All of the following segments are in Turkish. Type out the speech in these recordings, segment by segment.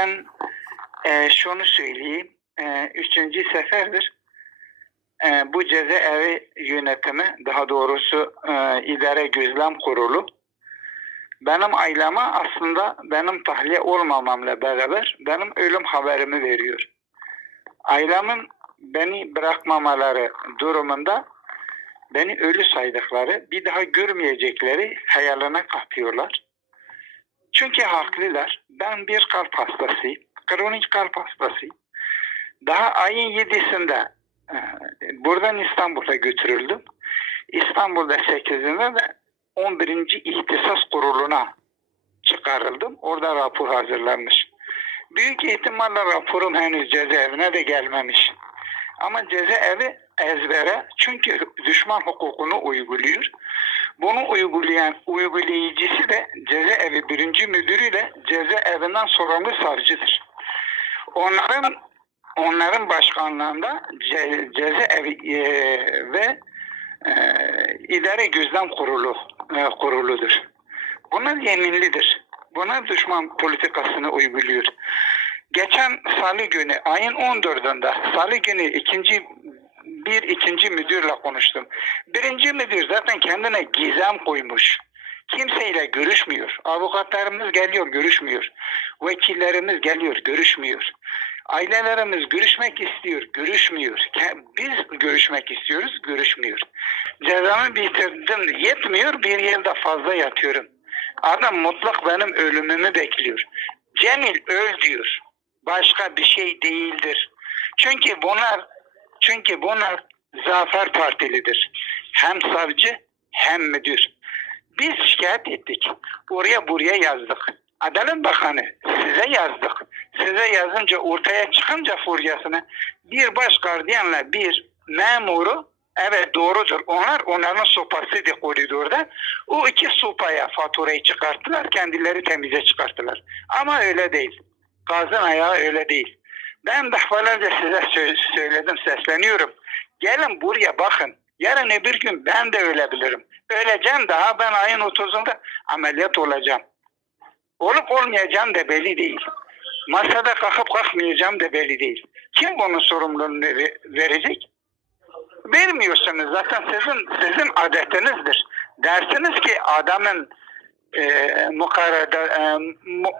Ben şunu söyleyeyim. Üçüncü seferdir bu cezaevi yönetimi, daha doğrusu idare gözlem kurulu benim aileme aslında benim tahliye olmamamla beraber benim ölüm haberimi veriyor. Ailemin beni bırakmamaları durumunda beni ölü saydıkları, bir daha görmeyecekleri hayaline kapıyorlar. Çünkü haklılar. Ben bir kalp hastasıyım. Kronik kalp hastasıyım. Daha ayın 7'sinde buradan İstanbul'a götürüldüm. İstanbul'da 8'inde de 11. İhtisas Kurulu'na çıkarıldım. Orada rapor hazırlanmış. Büyük ihtimalle raporum henüz cezaevine de gelmemiş. Ama cezaevi ezbere, çünkü düşman hukukunu uyguluyor. Bunu uygulayıcısı da cezaevi birinci müdürüyle cezaevinden sorumlu savcıdır. Onların başkanlığında cezaevi ve idare gözlem kuruludur. Bunlar yeminlidir. Bunlar düşman politikasını uyguluyor. Geçen salı günü, ayın 14'ünde salı günü ikinci müdürle konuştum. Birinci müdür zaten kendine gizem koymuş. Kimseyle görüşmüyor. Avukatlarımız geliyor, görüşmüyor. Vekillerimiz geliyor, görüşmüyor. Ailelerimiz görüşmek istiyor, görüşmüyor. Biz görüşmek istiyoruz, görüşmüyor. Cezamı bitirdim, yetmiyor, bir yılda fazla yatıyorum. Adam mutlak benim ölümümü bekliyor. Cemil öl diyor. Başka bir şey değildir. Çünkü bunlar Zafer Partilidir. Hem savcı hem müdür. Biz şikayet ettik. Oraya buraya yazdık. Adalet Bakanı size yazdık. Size yazınca ortaya çıkınca furyasını bir baş gardiyanla bir memuru, evet doğrudur. Onların sopasıydı koridorda. O iki sopaya faturayı çıkarttılar. Kendileri temize çıkarttılar. Ama öyle değil. Gazın ayağı öyle değil. Ben defalarca size söyledim, sesleniyorum. Gelin buraya bakın. Yarın öbür gün ben de ölebilirim. Öleceğim, daha ben ayın 30'unda ameliyat olacağım. Olup olmayacağım da belli değil. Masada kalkıp kalkmayacağım da belli değil. Kim bunun sorumluluğunu verecek? Vermiyorsunuz. Zaten sizin adetinizdir. Dersiniz ki adamın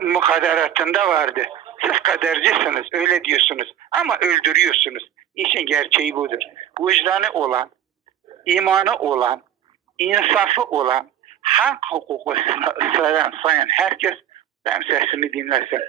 mukadderatında vardı. Siz kadercisiniz, öyle diyorsunuz. Ama öldürüyorsunuz. İşin gerçeği budur. Vicdanı olan, imanı olan, insafı olan, hak hukuku sayan herkes benim sesimi dinlerse